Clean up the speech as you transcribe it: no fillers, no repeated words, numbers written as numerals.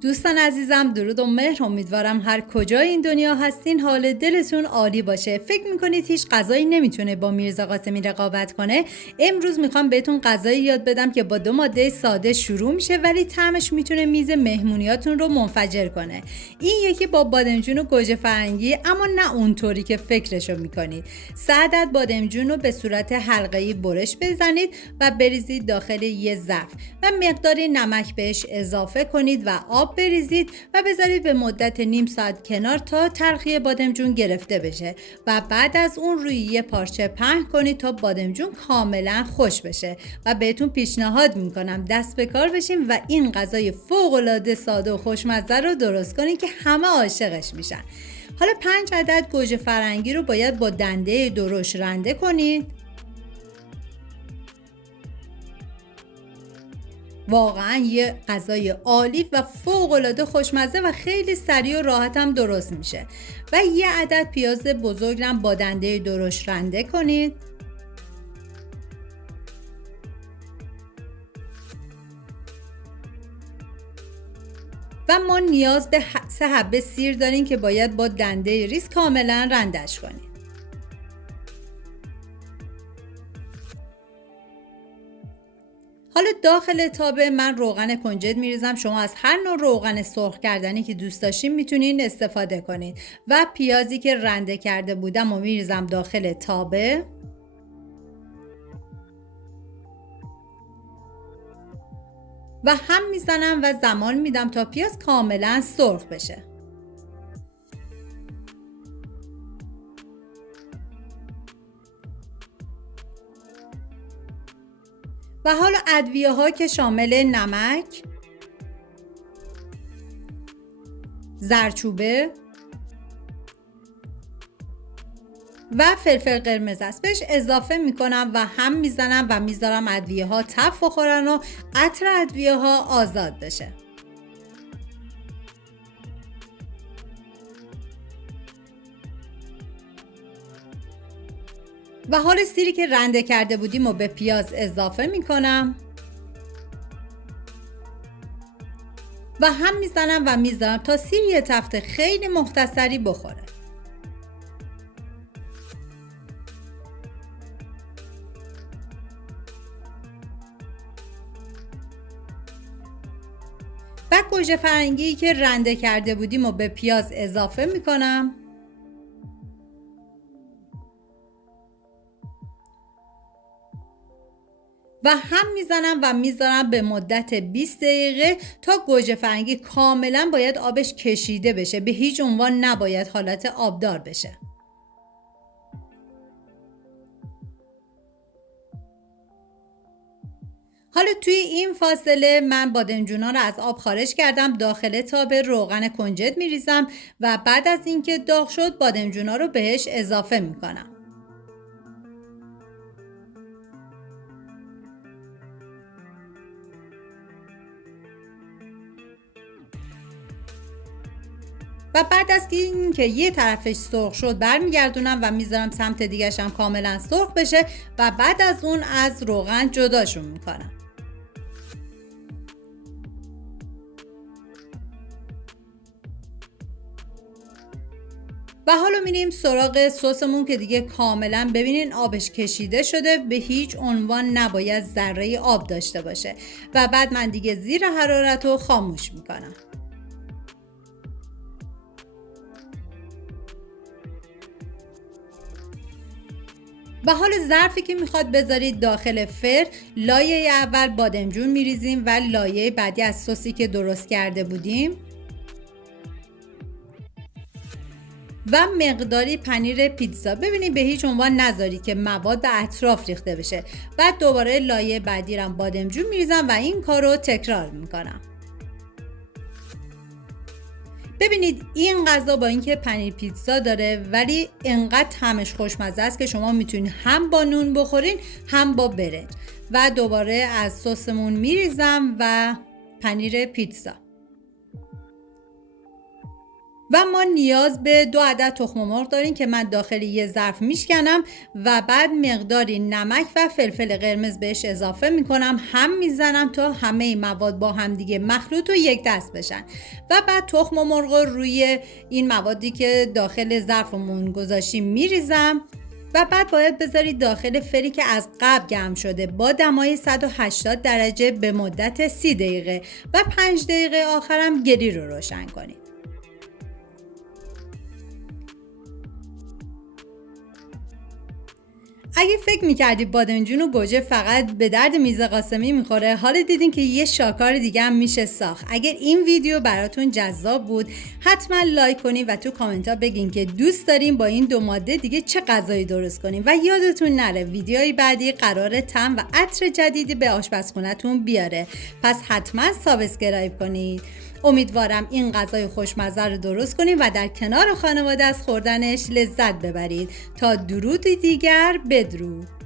دوستان عزیزم، درود و مهر. امیدوارم هر کجای این دنیا هستین حال دلتون عالی باشه. فکر میکنید هیچ غذایی نمیتونه با میرزا قاسمی رقابت کنه؟ امروز میخوام بهتون غذایی یاد بدم که با 2 ماده ساده شروع میشه ولی طعمش میتونه میز مهمونیاتون رو منفجر کنه. این یکی با بادمجون و گوجه فرنگی، اما نه اونطوری که فکرشو میکنید. 3 عدد بادمجون رو به صورت حلقه‌ای برش بزنید و بریزید داخل یه ظرف و مقداری نمک بهش اضافه کنید و آب بریزید و بذارید به مدت نیم ساعت کنار تا تلخی بادمجون گرفته بشه و بعد از اون روی یه پارچه پهن کنید تا بادمجون کاملا خوش بشه و بهتون پیشنهاد میکنم دست به کار بشین و این غذای فوق‌العاده ساده و خوشمزه رو درست کنید که همه عاشقش میشن. حالا 5 عدد گوجه فرنگی رو باید با دنده درشت رنده کنید. واقعا یه غذای عالی و فوق‌العاده خوشمزه و خیلی سریع و راحت هم درست میشه. و یه عدد پیاز بزرگ هم با دنده درشت رنده کنید. و ما نیاز به 3 حبه سیر داریم که باید با دنده ریز کاملا رندش کنید. حالا داخل تابه من روغن کنجد میریزم. شما از هر نوع روغن سرخ کردنی که دوست داشتین میتونین استفاده کنید. و پیازی که رنده کرده بودم و میریزم داخل تابه. و هم میزنم و زمان میدم تا پیاز کاملا سرخ بشه. و حالا ادویه ها که شامل نمک، زردچوبه و فلفل قرمز است بهش اضافه میکنم و هم میزنم و میذارم ادویه ها تف بخورن و عطر ادویه ها آزاد بشه. و حالا سیری که رنده کرده بودیم و به پیاز اضافه میکنم و هم میزنم و میذارم تا سیر یه تفته خیلی مختصری بخوره. و گوجه فرنگی که رنده کرده بودیم و به پیاز اضافه میکنم و هم میزنم و میذارم به مدت 20 دقیقه تا گوجه فرنگی کاملا باید آبش کشیده بشه، به هیچ عنوان نباید حالت آبدار بشه. حالا توی این فاصله من بادمجونا رو از آب خارج کردم. داخل تابه روغن کنجد میریزم و بعد از اینکه داغ شد بادمجونا رو بهش اضافه میکنم. و بعد از اینکه یه طرفش سرخ شد برمیگردونم و میذارم سمت دیگه‌ش هم کاملا سرخ بشه و بعد از اون از روغن جداشون میکنم. و حالا میریم سراغ سسمون که دیگه کاملا ببینین آبش کشیده شده، به هیچ عنوان نباید ذره آب داشته باشه. و بعد من دیگه زیر حرارت رو خاموش میکنم. و حالا ظرفی که میخواد بذارید داخل فر، لایه اول بادمجون میریزیم و لایه بعدی از سسی که درست کرده بودیم و مقداری پنیر پیتزا. ببینید به هیچ عنوان نذارید که مواد به اطراف ریخته بشه. بعد دوباره لایه بعدی رو بادمجون میریزم و این کار رو تکرار میکنم. ببینید این غذا با اینکه پنیر پیتزا داره ولی انقدر طعمش خوشمزه است که شما میتونید هم با نون بخورین هم با برنج. و دوباره از سسمون میریزم و پنیر پیتزا. و ما نیاز به 2 عدد تخم مرغ داریم که من داخل یه ظرف میشکنم و بعد مقداری نمک و فلفل قرمز بهش اضافه میکنم، هم میزنم تا همه مواد با هم دیگه مخلوط و یک دست بشن و بعد تخم مرغ روی این موادی که داخل ظرفمون گذاشتیم میریزم و بعد باید بذارید داخل فری که از قبل گرم شده با دمای 180 درجه به مدت 30 دقیقه و 5 دقیقه آخرم گری رو روشن کنید. اگه فکر میکردید بادمجون و گوجه فقط به درد میرزا قاسمی میخوره، حالا دیدین که یه شاکار دیگه هم میشه ساخت. اگر این ویدیو براتون جذاب بود حتما لایک کنین و تو کامنت ها بگین که دوست دارین با این 2 ماده دیگه چه غذایی درست کنین و یادتون نره ویدیوهای بعدی قراره طعم و عطر جدیدی به آشپزخونه‌تون بیاره، پس حتما سابسکرایب کنید. امیدوارم این غذای خوشمزه رو درست کنید و در کنار خانواده از خوردنش لذت ببرید. تا درودی دیگر، بدرود.